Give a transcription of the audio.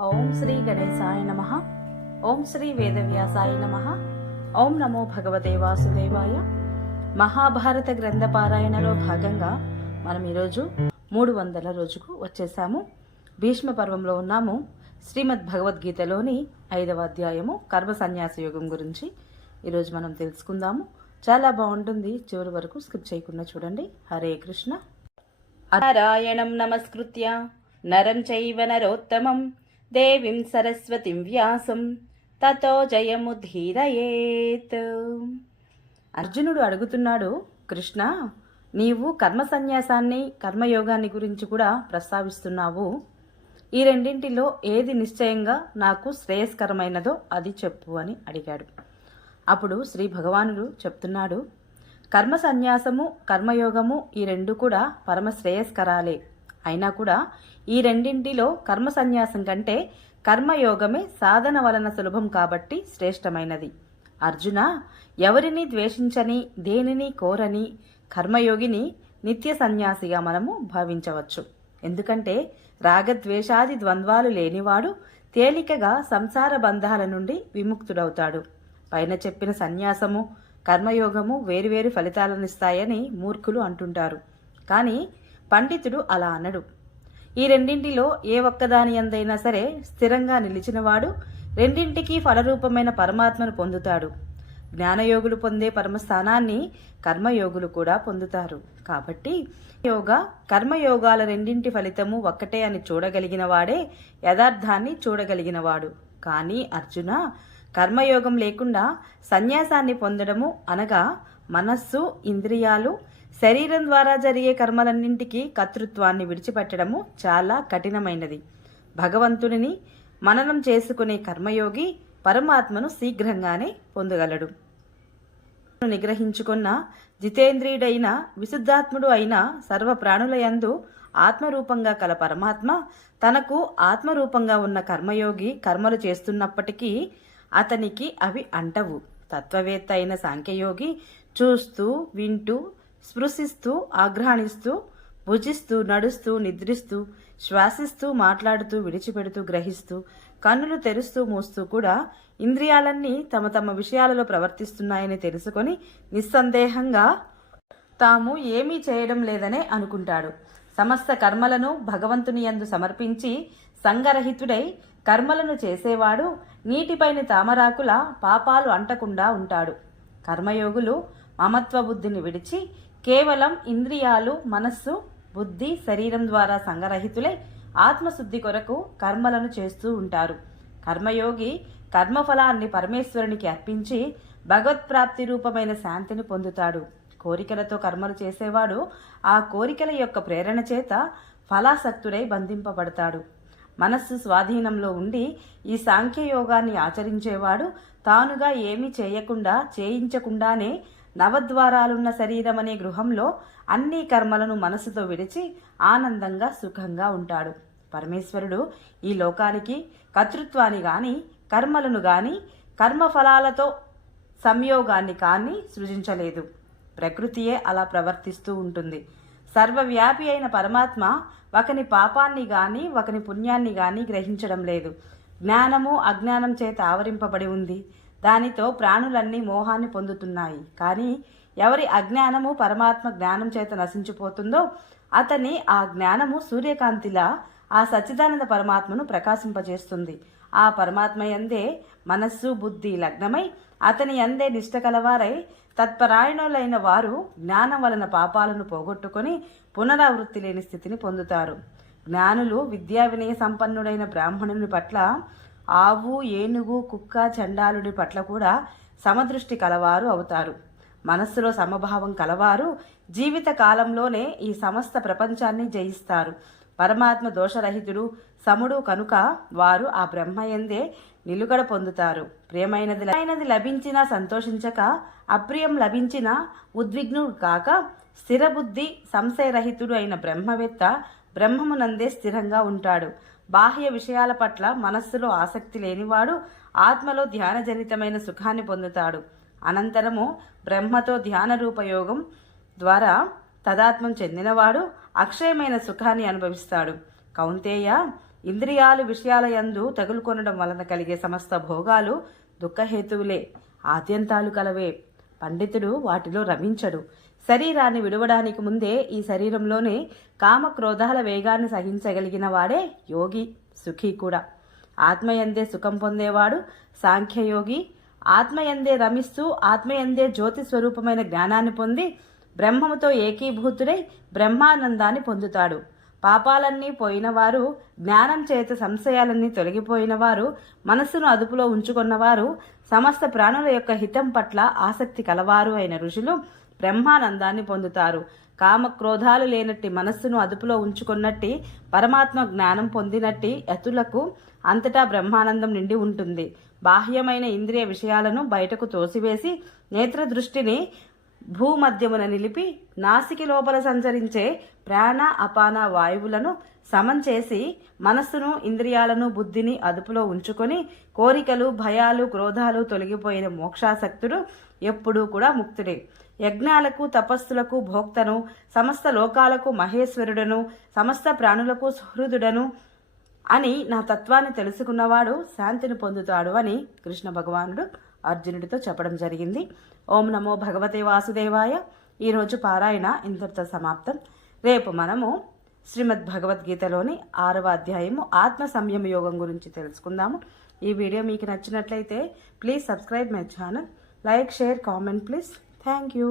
ఓం శ్రీ గణేశాయ నమ. ఓం శ్రీ వేదవ్యాసాయ నమ. ఓం నమో భగవతే వాసుదేవాయ. మహాభారత గ్రంథ పారాయణలో భాగంగా మనం ఈరోజు మూడు వందల రోజుకు వచ్చేసాము. భీష్మ పర్వంలో ఉన్నాము. శ్రీమద్ భగవద్గీతలోని ఐదవ అధ్యాయము కర్మ సన్యాస యోగం గురించి ఈరోజు మనం తెలుసుకుందాము. చాలా బాగుంటుంది. చివరి వరకు స్కిప్ చేయకుండా చూడండి. హరే కృష్ణ. నారాయణం నమస్కృత్య. నరం చైవ నరోత్తమం. దేవీం సరస్వతిం వ్యాసం. తతో జయముధీరయేత్ అర్జునుడు అడుగుతున్నాడు కృష్ణ నీవు కర్మ సన్యాసాన్ని కర్మయోగాన్ని గురించి కూడా ప్రస్తావిస్తున్నావు. ఈ రెండింటిలో ఏది నిశ్చయంగా నాకు శ్రేయస్కరమైనదో అది చెప్పు అని అడిగాడు. అప్పుడు శ్రీ భగవానుడు చెప్తున్నాడు కర్మ సన్యాసము కర్మయోగము ఈ రెండు కూడా పరమ శ్రేయస్కరాలే. అయినా కూడా ఈ రెండింటిలో కర్మ సన్యాసం కంటే కర్మయోగమే సాధన వలన సులభం కాబట్టి శ్రేష్టమైనది. అర్జున ఎవరిని ద్వేషించని దేనిని కోరని కర్మయోగిని నిత్య సన్యాసిగా మనము భావించవచ్చు. ఎందుకంటే రాగద్వేషాది ద్వంద్వాలు లేనివాడు తేలికగా సంసార బంధాల నుండి విముక్తుడవుతాడు. పైన చెప్పిన సన్యాసము కర్మయోగము వేరువేరు ఫలితాలనిస్తాయని మూర్ఖులు అంటుంటారు. కానీ పండితుడు అలా అనడు. ఈ రెండింటిలో ఏ ఒక్కదాని అందైనా సరే స్థిరంగా నిలిచినవాడు రెండింటికి ఫలరూపమైన పరమాత్మను పొందుతాడు. జ్ఞానయోగులు పొందే పరమస్థానాన్ని కర్మయోగులు కూడా పొందుతారు. కాబట్టి యోగ కర్మయోగాల రెండింటి ఫలితము ఒక్కటే అని చూడగలిగిన వాడే యథార్థాన్ని చూడగలిగినవాడు. కానీ అర్జున కర్మయోగం లేకుండా సన్యాసాన్ని పొందడము అనగా మనస్సు ఇంద్రియాలు శరీరం ద్వారా జరిగే కర్మలన్నింటికీ కర్తృత్వాన్ని విడిచిపెట్టడము చాలా కఠినమైనది. భగవంతుడిని మననం చేసుకునే కర్మయోగి పరమాత్మను శీఘ్రంగానే పొందగలడు. నిగ్రహించుకున్న జితేంద్రియుడైన విశుద్ధాత్ముడు అయిన సర్వ ప్రాణులయందు ఆత్మరూపంగా కల పరమాత్మ తనకు ఆత్మరూపంగా ఉన్న కర్మయోగి కర్మలు చేస్తున్నప్పటికీ అతనికి అవి అంటవు. తత్వవేత్త అయిన సాంఖ్యయోగి చూస్తూ వింటూ స్పృశిస్తూ ఆగ్రహణిస్తూ భుజిస్తూ నడుస్తూ నిద్రిస్తూ శ్వాసిస్తూ మాట్లాడుతూ విడిచిపెడుతూ గ్రహిస్తూ కన్నులు తెరుస్తూ మూస్తూ కూడా ఇంద్రియాలన్నీ తమ తమ విషయాలలో ప్రవర్తిస్తున్నాయని తెలుసుకొని నిస్సందేహంగా తాము ఏమీ చేయడం లేదనే అనుకుంటాడు. సమస్త కర్మలను భగవంతుని యందు సమర్పించి సంగరహితుడై కర్మలను చేసేవాడు నీటిపైన తామరాకుల పాపాలు అంటకుండా ఉంటాడు. కర్మయోగులు మమత్వ బుద్ధిని విడిచి కేవలం ఇంద్రియాలు మనస్సు బుద్ధి శరీరం ద్వారా సంగరహితులై ఆత్మశుద్ధి కొరకు కర్మలను చేస్తూ ఉంటారు. కర్మయోగి కర్మఫలాన్ని పరమేశ్వరునికి అర్పించి భగవత్ప్రాప్తి రూపమైన శాంతిని పొందుతాడు. కోరికలతో కర్మలు చేసేవాడు ఆ కోరికల యొక్క ప్రేరణ చేత ఫలాసక్తుడై బంధింపబడతాడు. మనస్సు స్వాధీనంలో ఉండి ఈ సాంఖ్యయోగాన్ని ఆచరించేవాడు తానుగా ఏమీ చేయకుండా చేయించకుండానే నవద్వారాలున్న శరీరం అనే గృహంలో అన్ని కర్మలను మనసుతో విడిచి ఆనందంగా సుఖంగా ఉంటాడు. పరమేశ్వరుడు ఈ లోకానికి కర్తృత్వాన్ని గాని కర్మలను గాని కర్మఫలాలతో సంయోగాన్ని కానీ సృజించలేదు. ప్రకృతియే అలా ప్రవర్తిస్తూ ఉంటుంది. సర్వవ్యాపి అయిన పరమాత్మ ఒకని పాపాన్ని గాని ఒకని పుణ్యాన్ని గాని గ్రహించడం లేదు. జ్ఞానము అజ్ఞానం చేత ఆవరింపబడి ఉంది. దానితో ప్రాణులన్నీ మోహాన్ని పొందుతున్నాయి. కానీ ఎవరి అజ్ఞానము పరమాత్మ జ్ఞానం చేత నశించిపోతుందో అతని ఆ జ్ఞానము సూర్యకాంతిలా ఆ సచ్చిదానంద పరమాత్మను ప్రకాశింపజేస్తుంది. ఆ పరమాత్మ యందే మనస్సు బుద్ధి లగ్నమై అతని అందే నిష్ట కలవారై తత్పరాయణులైన వారు జ్ఞానం వలన పాపాలను పోగొట్టుకొని పునరావృత్తి లేని స్థితిని పొందుతారు. జ్ఞానులు విద్యా వినయ సంపన్నుడైన బ్రాహ్మణుని పట్ల ఆవు ఏనుగు కుక్క చండాలుడి పట్ల కూడా సమదృష్టి కలవారు అవుతారు. మనస్సులో సమభావం కలవారు. జీవిత కాలంలోనే ఈ సమస్త ప్రపంచాన్ని జయిస్తారు. పరమాత్మ దోషరహితుడు సముడు కనుక వారు ఆ బ్రహ్మయందే నిలుగడ పొందుతారు. ప్రియమైనది అయినది లభించినా సంతోషించక అప్రియం లభించిన ఉద్విగ్నుడు కాక స్థిరబుద్ధి సంశయరహితుడు అయిన బ్రహ్మవేత్త బ్రహ్మమునందే స్థిరంగా ఉంటాడు. బాహ్య విషయాల పట్ల మనస్సులో ఆసక్తి లేనివాడు ఆత్మలో ధ్యానజనితమైన సుఖాన్ని పొందుతాడు. అనంతరము బ్రహ్మతో ధ్యాన రూపయోగం ద్వారా తదాత్మం చెందినవాడు అక్షయమైన సుఖాన్ని అనుభవిస్తాడు. కౌంతేయ ఇంద్రియాలు విషయాల యందు తగులుకొనడం వలన కలిగే సమస్త భోగాలు దుఃఖహేతువులే ఆద్యంతాలు కలవే. పండితుడు వాటిలో రమించడు. శరీరాన్ని విడవడానికి ముందే ఈ శరీరంలోనే కామ క్రోధాల వేగాన్ని సహించగలిగిన వాడే యోగి సుఖీ కూడా. ఆత్మయందే సుఖం పొందేవాడు సాంఖ్యయోగి. ఆత్మయందే రమిస్తూ ఆత్మయందే జ్యోతి స్వరూపమైన జ్ఞానాన్ని పొంది బ్రహ్మముతో ఏకీభూతుడై బ్రహ్మానందాన్ని పొందుతాడు. పాపాలన్నీ పోయినవారు జ్ఞానం చేత సంశయాలన్నీ తొలగిపోయినవారు మనస్సును అదుపులో ఉంచుకున్నవారు సమస్త ప్రాణుల యొక్క హితం పట్ల ఆసక్తి కలవారు అయిన ఋషులు బ్రహ్మానందాన్ని పొందుతారు. కామక్రోధాలు లేనట్టి మనస్సును అదుపులో ఉంచుకున్నట్టి పరమాత్మ జ్ఞానం పొందినట్టి యతులకు అంతటా బ్రహ్మానందం నిండి ఉంటుంది. బాహ్యమైన ఇంద్రియ విషయాలను బయటకు తోసివేసి నేత్ర దృష్టిని భూమధ్యమున నిలిపి నాసికి లోపల సంచరించే ప్రాణ అపాన వాయువులను సమం చేసి మనస్సును ఇంద్రియాలను బుద్ధిని అదుపులో ఉంచుకొని కోరికలు భయాలు క్రోధాలు తొలగిపోయిన మోక్షాసక్తుడు ఎప్పుడూ కూడా ముక్తుడే. యజ్ఞాలకు తపస్సులకు భోక్తను సమస్త లోకాలకు మహేశ్వరుడను సమస్త ప్రాణులకు సుహృదుడను అని నా తత్వాన్ని తెలుసుకున్నవాడు శాంతిని పొందుతాడు అని కృష్ణ భగవానుడు అర్జునుడితో చెప్పడం జరిగింది. ఓం నమో భగవతే వాసుదేవాయ. ఈరోజు పారాయణ ఇంతటితో సమాప్తం. రేపు మనము శ్రీమద్ భగవద్గీతలోని ఆరవ అధ్యాయము ఆత్మ సంయమ యోగం గురించి తెలుసుకుందాము. ఈ వీడియో మీకు నచ్చినట్లయితే please subscribe my channel. Like share comment please. Thank you.